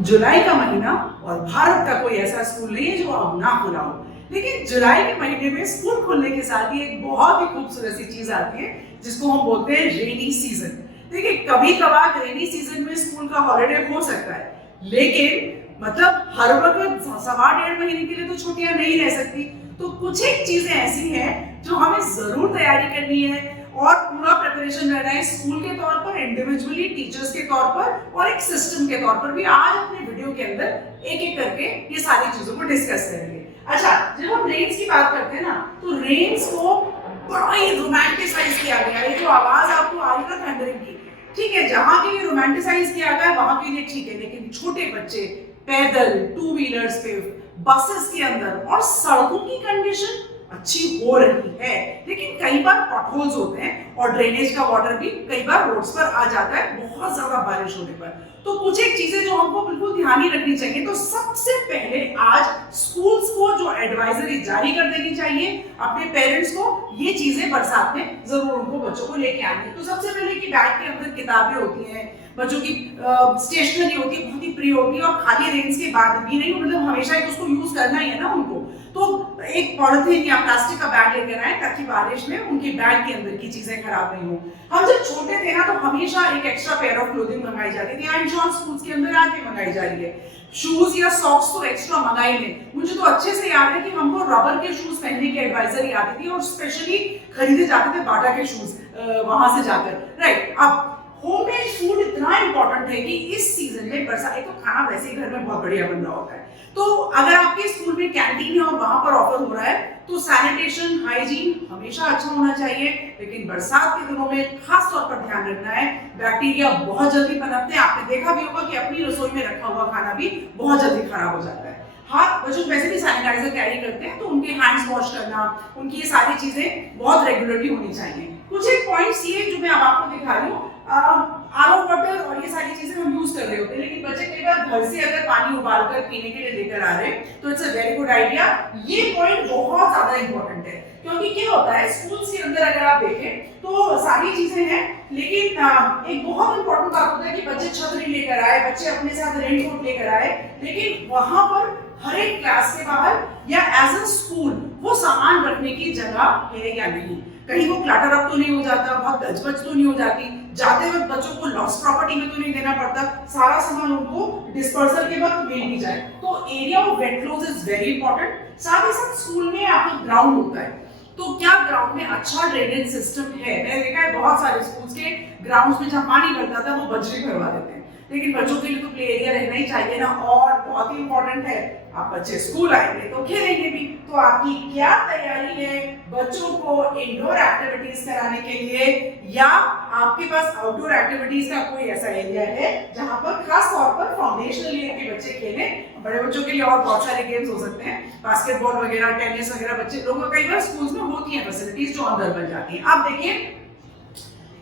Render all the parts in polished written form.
जुलाई का महीना और भारत का कोई ऐसा स्कूल नहीं है जो अब ना खुला हो। लेकिन जुलाई के महीने में स्कूल खुलने के साथ ही एक बहुत ही खूबसूरत सी चीज आती है जिसको हम बोलते हैं रेनी सीजन। देखिए, कभी कभार रेनी सीजन में स्कूल का हॉलिडे हो सकता है, लेकिन मतलब हर वक्त 1.5 महीने के लिए तो छुट्टियां नहीं रह सकती। तो कुछ एक चीजें ऐसी हैं जो हमें जरूर तैयारी करनी है और पूरा प्रिपरेशन रहना है, स्कूल के तौर पर, इंडिविजुअली, टीचर्स के तौर पर और एक सिस्टम के तौर पर भी। आज अपने वीडियो के अंदर एक एक करके ये सारी चीजों को डिस्कस करेंगे। अच्छा, जब हम रेन्स की बात करते हैं ना, तो रेन्स को बड़ा ही रोमांटिसाइज किया गया है। ये जो आवाज आपको आ रही है ना थंडरिंग की, ठीक है, जहां के लिए रोमांटिसाइज किया गया है वहां के लिए ठीक है, लेकिन छोटे बच्चे पैदल, टू व्हीलर्स पे, बसेस के अंदर और सड़कों की कंडीशन अच्छी हो रही है, लेकिन कई बार पॉटहोल्स होते हैं और ड्रेनेज का वाटर भी कई बार रोड्स पर आ जाता है बहुत ज्यादा बारिश होने पर। तो कुछ एक चीजें जो हमको बिल्कुल ध्यान ही रखनी चाहिए। तो सबसे पहले आज स्कूल्स को जो एडवाइजरी जारी कर देनी चाहिए अपने पेरेंट्स को, ये चीजें बरसात में जरूर उनको बच्चों को लेके आनी है। तो सबसे पहले कि बैग के अंदर किताबें होती हैं, बच्चों की स्टेशनरी होती है, बहुत ही प्रिय होती है और खाली रेंज के बाद भी नहीं, मतलब हमेशा ही उसको यूज करना ही है ना उनको। तो एक पॉलिथीन या प्लास्टिक का बैग लेकर आए ताकि बारिश में उनके बैग के अंदर की चीजें खराब नहीं हो। हम जब छोटे थे ना, तो हमेशा एक एक्स्ट्रा पेयर ऑफ क्लोथिंग मंगाई जाती थी। आई एम श्योर स्कूल्स के अंदर आज भी मंगाई जा रही है। शूज या सॉक्स तो एक्स्ट्रा मंगाई लें। मुझे तो अच्छे से याद है कि हमको रबर के शूज पहनने की एडवाइजरी आती थी और स्पेशली खरीदे जाते थे बाटा के शूज वहां से जाकर, राइट। अब होममेड फूड इतना इंपॉर्टेंट है कि इस सीजन में बरसात, एक तो खाना वैसे ही घर में बहुत बढ़िया बन रहा होता है, तो अगर आपके स्कूल में कैंटीन है और वहां पर ऑफर हो रहा है तो सैनिटेशन, हाइजीन हमेशा अच्छा होना चाहिए। लेकिन बरसात के दिनों में खास तौर पर ध्यान रखना है, बैक्टीरिया बहुत जल्दी पनपते हैं। आपने देखा भी होगा कि अपनी रसोई में रखा हुआ खाना भी बहुत जल्दी खराब हो जाता है। हाथ, बच्चों वैसे भी सैनिटाइजर कैरी करते हैं तो उनके हैंड्स वॉश करना, उनकी ये सारी चीजें बहुत रेगुलरली होनी चाहिए। कुछ एक पॉइंट्स ये जो मैं अब आपको दिखा रही हूँ, आरओ वाटर और ये सारी चीजें हम यूज कर रहे होते हैं, लेकिन बच्चे कई बार घर से अगर पानी उबालकर पीने के लिए लेकर आ रहे हैं तो it's a very good idea. ये पॉइंट बहुत ज्यादा इंपॉर्टेंट है, क्योंकि क्या होता है स्कूल्स के अंदर अगर आप देखें तो सारी चीजें हैं, लेकिन एक बहुत इंपॉर्टेंट बात होता है कि बच्चे छतरी लेकर आए, बच्चे अपने साथ रेनकोट लेकर आए, लेकिन वहां पर हर एक क्लास के बाहर या एज अ स्कूल वो सामान रखने की जगह है या नहीं, कहीं वो क्लटर अप तो नहीं हो जाता, बहुत गजबज तो नहीं हो जाती, जाते वक्त बच्चों को लॉस्ट प्रॉपर्टी में तो नहीं देना पड़ता, सारा सामान उनको डिस्पर्सल के वक्त मिल भी जाए। तो area of wet clothes is very important. साथ ही साथ स्कूल में आपका ग्राउंड होता है, तो क्या ग्राउंड में अच्छा ड्रेनेज सिस्टम है? मैंने देखा है बहुत सारे स्कूल्स के ग्राउंड्स में जहाँ पानी भरता था वो बजरी भरवा देते हैं, लेकिन बच्चों के लिए तो प्ले एरिया रहना ही चाहिए ना। और बहुत ही इंपॉर्टेंट है, आप बच्चे स्कूल आएंगे तो खेलेंगे भी, तो आपकी क्या तैयारी है बच्चों को इंडोर एक्टिविटीज कराने के लिए, या आपके पास आउटडोर एक्टिविटीज का कोई ऐसा एरिया है जहां पर खास तौर पर फाउंडेशनल ईयर के बच्चे खेलें? बड़े बच्चों के लिए और बहुत सारे गेम्स हो सकते हैं, बास्केटबॉल वगैरह, टेनिस वगैरह, बच्चे लोगों को कई बार स्कूल्स में होती है फैसिलिटीज जो अंदर बन जाती है। आप देखिए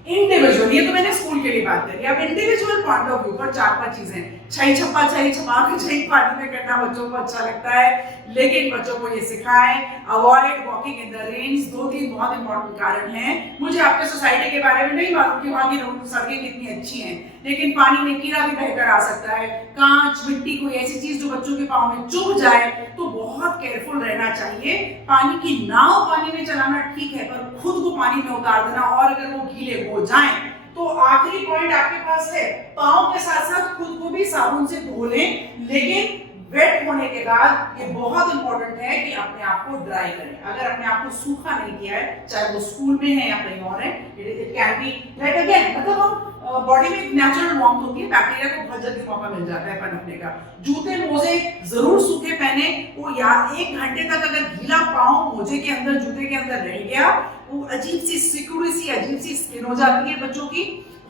इंडिविजुअल, ये तो मैंने स्कूल के लिए बात करी। अब इंडिविजुअल पॉइंट ऑफ व्यू पर 4-5 चीजें, छई छप्पा छई छमाक छई पानी में करना बच्चों को अच्छा लगता है, लेकिन बच्चों को ये सिखाएं avoid walking in the rains. 2-3 बहुत इंपॉर्टेंट कारण हैं। मुझे आपके सोसाइटी के बारे में नहीं मालूम कि वहां की सड़कें कितनी अच्छी हैं, लेकिन पानी में कीड़ा भी बहकर आ सकता है, कांच, मिट्टी, कोई ऐसी चीज जो बच्चों के पाँव में चुभ जाए तो बहुत केयरफुल रहना चाहिए। पानी की नाव पानी में चलाना ठीक है, पर खुद को पानी में उतार देना, और अगर वो गीले हो जाएं तो आखिरी पॉइंट आपके पास है, पाँव के साथ साथ खुद को भी साबुन से धो लें, लेकिन वेट होने के बाद ये बहुत इंपॉर्टेंट है कि अपने आप को ड्राई करें। अगर अपने आप को सूखा नहीं किया है, चाहे वो स्कूल में है या कहीं और है, it can be like again, मतलब हम बॉडी में नेचुरल वार्मथ होती है, बैक्टीरिया को बहुत जल्दी मौका मिल जाता है पनपने का। जूते मोजे जरूर सूखे पहने, वो या 1 घंटे तक अगर गीला पाँव मोजे के अंदर, जूते के अंदर रह गया, वो अजीब सी सिकुड़ी सी अजीब सी स्किन हो जाती है बच्चों की,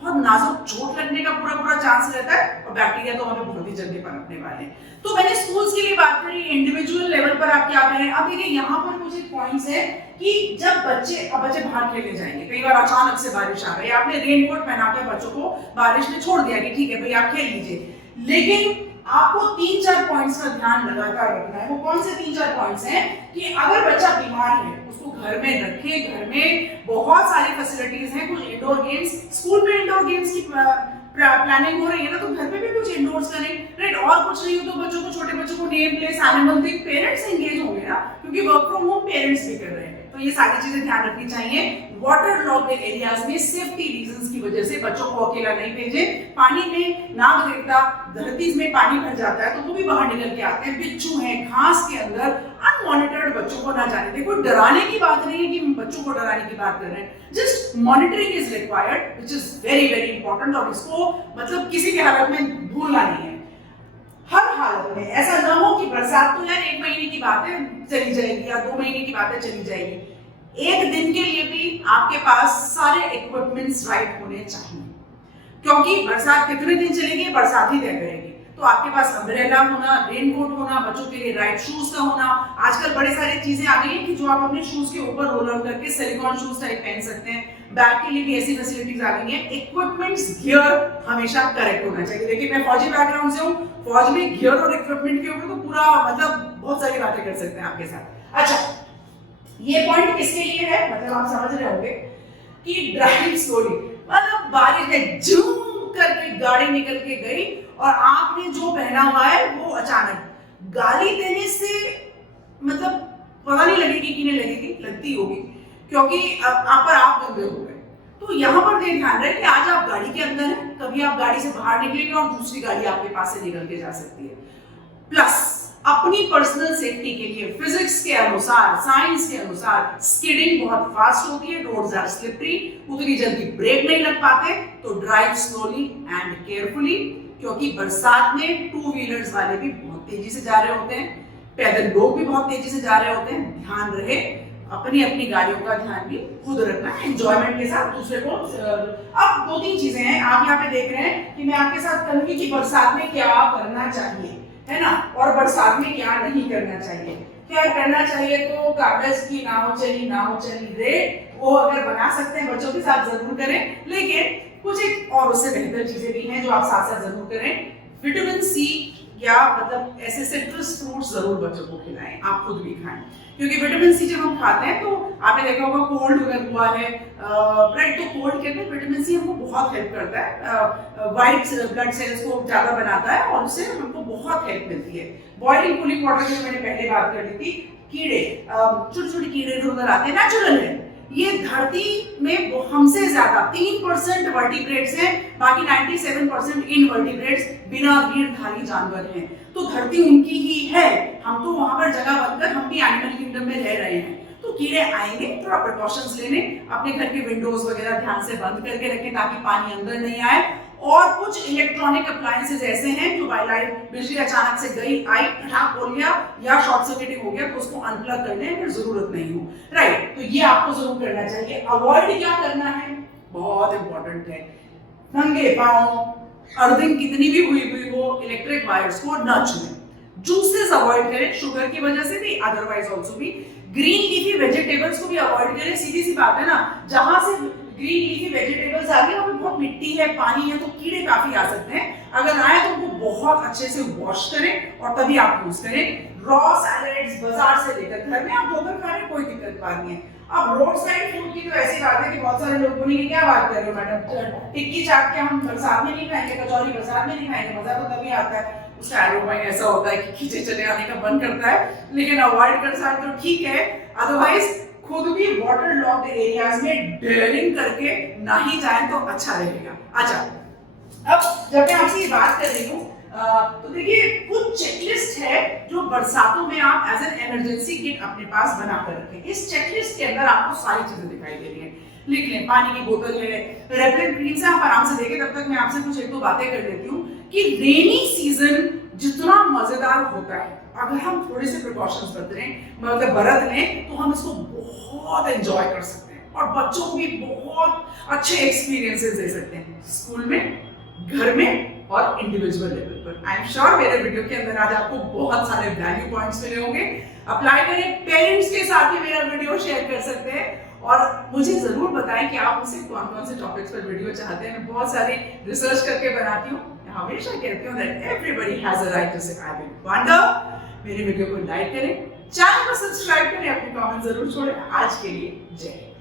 बहुत नाजुक चोट लगने का पूरा चांस रहता है, और बैक्टीरिया तो हमें बहुत ही जल्दी पनपने वाले हैं। तो मैंने स्कूल्स के लिए बात करी, इंडिविजुअल लेवल पर आप क्या करें। अब देखिए यहाँ पर कुछ पॉइंट्स है कि जब बच्चे बाहर खेलने जाएंगे, कई बार अचानक से बारिश आ गई, आपने रेनकोट पहना के बच्चों को बारिश में छोड़ दिया कि ठीक है भाई आप खेल लीजिए, लेकिन आपको 3-4 पॉइंट्स का ध्यान लगातार रखना है। वो कौन से 3-4 पॉइंट्स हैं कि अगर बच्चा बीमार है उसको घर में रखें। घर में बहुत सारी फैसिलिटीज हैं, कुछ इंडोर गेम्स, स्कूल में इंडोर गेम्स की प्लानिंग हो रही है ना, तो घर पे भी कुछ इंडोर्स करें, राइट। और कुछ नहीं हो तो बच्चों को, छोटे बच्चों को name place, animal thing, parents engage होंगे ना, क्योंकि वर्क फ्रॉम होम पेरेंट्स भी कर रहे हैं। तो ये सारी चीजें ध्यान रखनी चाहिए। वाटर लॉग्ड एरियाज में सेफ्टी रीजंस की वजह से बच्चों को अकेला नहीं भेजें। पानी में नाग देवता, धरती में पानी भर जाता है तो वो भी बाहर निकल के आते हैं, बिच्छू हैं घास के अंदर, अनमॉनिटर्ड बच्चों को ना जाने दें। कोई डराने की बात नहीं है कि हम बच्चों को डराने की बात कर रहे हैं, just monitoring is required, which is very very important. और इसको मतलब किसी भी हालत में भूलना नहीं है। हर हालत में ऐसा ना हो कि बरसात तो यार 1 महीने की बात है चली जाएगी, या 2 महीने की बात है चली जाएगी। 1 दिन के लिए भी आपके पास सारे इक्विपमेंट्स राइट होने चाहिए, क्योंकि बरसात कितने दिन चलेगी बरसात ही तय करेगी। तो आपके पास अम्ब्रेला होना, रेनकोट होना, बच्चों के लिए राइट शूज का होना। आजकल बड़े सारी चीजें आ गई हैं कि जो आप अपने शूज के ऊपर रोल ऑन करके सिलिकॉन शूज टाइप पहन सकते हैं। बैग के लिए भी ऐसी फैसिलिटीज आ गई हैं। इक्विपमेंट्स, गियर हमेशा करेक्ट होना चाहिए। देखिए मैं फौजी बैकग्राउंड से हूँ, फौज में गियर और इक्विपमेंट के ऊपर तो पूरा मतलब बहुत सारी बातें कर सकते हैं आपके साथ। अच्छा, ये पॉइंट किसके लिए है, मतलब आप समझ रहे होंगे कि ड्राइव स्लोली, मतलब बारिश में झूम करके गाड़ी निकल के गई और आपने जो पहना हुआ है वो अचानक गाली देने से मतलब पता नहीं लगेगी कि नहीं लगेगी, लगती होगी, क्योंकि आप पर आप गंदे हो गए। तो यहाँ पर ये ध्यान रहे कि आज आप गाड़ी के अंदर हैं, कभी आप गाड़ी से बाहर निकलेंगे और दूसरी गाड़ी आपके पास से निकल के जा सकती है। प्लस अपनी पर्सनल सेफ्टी के लिए फिजिक्स के अनुसार, साइंस के अनुसार स्किडिंग बहुत फास्ट होती है, रोड्स आर स्लिपरी, उतनी जल्दी ब्रेक नहीं लग पाते, तो ड्राइव स्लोली एंड केयरफुली, क्योंकि बरसात में 2 व्हीलर्स वाले भी बहुत तेजी से जा रहे होते हैं, पैदल लोग भी बहुत तेजी से जा रहे होते हैं। ध्यान रहे, अपनी अपनी गाड़ियों का ध्यान भी खुद रखना है, एंजॉयमेंट के साथ दूसरे को। अब 2-3 चीजें हैं, आप यहाँ पे देख रहे हैं कि मैं आपके साथ करूंगी कि बरसात में क्या करना चाहिए, है ना, और बरसात में क्या नहीं करना चाहिए। क्या करना चाहिए, तो कागज की नाव चली रे, वो अगर बना सकते हैं बच्चों के साथ जरूर करें, लेकिन कुछ एक और उससे बेहतर चीजें भी हैं जो आप साथ साथ जरूर करें। विटामिन सी या मतलब ऐसे सिट्रस फ्रूट्स जरूर बच्चों को खिलाएं, आप खुद भी खाएं, क्योंकि विटामिन सी जब हम खाते हैं तो आपने देखा होगा कोल्ड अगर हुआ है, राइट, तो कोल्ड के अंदर विटामिन सी हमको बहुत हेल्प करता है, व्हाइट ब्लड सेल्स को ज्यादा बनाता है और उससे हमको बहुत हेल्प मिलती है। बॉइलिंग कूलिंग वाटर की मैंने पहले बात कर ली थी। कीड़े, छोटे छोटे कीड़े जो उधर आते हैं, नेचुरल है, ये धरती में हमसे ज्यादा 3% वर्टिब्रेट्स हैं, बाकी 97% इनवर्टिब्रेट्स बिना रीढ़धारी जानवर हैं। तो धरती उनकी ही है, हम तो वहां पर जगह बनकर हम भी एनिमल किंगडम में रह रहे हैं। तो कीड़े आएंगे, थोड़ा प्रिकॉशंस लेने, अपने घर के विंडोज वगैरह ध्यान से बंद करके रखें ताकि पानी अंदर नहीं आए। और कुछ इलेक्ट्रॉनिक अप्लायंसेस ऐसे हैं जो लाइट बिजली अचानक से गई आई फटाक बोल गया या शॉर्ट सर्किटिंग हो गया तो उसको अनप्लग कर लें अगर जरूरत नहीं हो, राइट। तो ये आपको जरूर करना चाहिए। अवॉइड क्या करना है, बहुत इंपॉर्टेंट है, नंगे पांव अर्थिंग कितनी भी हुई हो इलेक्ट्रिक वायर्स को न छुएं। जूसेस अवॉइड करें, शुगर की वजह से भी, अदरवाइज ऑल्सो भी। ग्रीन लीफी वेजिटेबल्स को भी अवॉइड करें। सीधी सी बात है ना, जहां से ग्रीन लीफी वेजिटेबल्स आ गई वहां पे बहुत मिट्टी है, पानी है, तो कीड़े काफी आ सकते हैं। अगर आए तो उनको बहुत अच्छे से वॉश करें और तभी आप यूज करें। रॉ सैलेड्स बाजार से लेकर घर में आप धोकर खा रहे, कोई दिक्कत नहीं है। अब रोड साइड फूड की तो ऐसी बात है कि बहुत सारे लोग बोलेंगे क्या बात कर रहे हो मैडम, टिक्की चाट के हम बरसात में नहीं खाएंगे, कचौरी बरसात में नहीं खाएंगे, मजा तो तभी आता है। उसका एरोमा ऐसा होता है कि खींचे चले आने का मन करता है, लेकिन अवॉइड कर सकते तो ठीक है, अदरवाइज खुद भी वाटर लॉक्ड एरियाज में डेयरिंग करके ना ही जाए तो अच्छा रहेगा। अच्छा, अब जब मैं आपसे ये बात कर रही हूँ तो देखिए कुछ चेकलिस्ट है जो बरसातों में आप एज एन इमरजेंसी किट अपने पास बना कर रखें। इस चेकलिस्ट के अंदर आपको सारी चीजें दिखाई दे रही है, लिख लें। पानी की बोतल है, रेपलेंट क्रीम से आप आराम से देखें, तब तक मैं आपसे कुछ 1-2 बातें कर लेती हूँ कि रेनी सीजन जितना मजेदार होता है अगर हम थोड़े से प्रिकॉशंस बरत लें तो हम इसको बहुत एंजॉय कर सकते हैं और बच्चों को भी बहुत अच्छे एक्सपीरियंसेस दे सकते हैं, स्कूल में, घर में और इंडिविजुअल लेवल पर। आई एम श्योर मेरे वीडियो के अंदर आज आपको बहुत सारे वैल्यू पॉइंट्स मिले होंगे। अप्लाई करें, पेरेंट्स के साथ भी मेरा वीडियो शेयर कर सकते हैं और मुझे जरूर बताएं कि आप मुझसे कौन कौन से टॉपिक्स पर वीडियो चाहते हैं। मैं बहुत सारे रिसर्च करके बनाती हूँ, हमेशा कहती हूँ that everybody has a right to say I will wonder. मेरे वीडियो को लाइक करें, चैनल को सब्सक्राइब करें, अपने कमेंट जरूर छोड़ें। आज के लिए जय हिंद।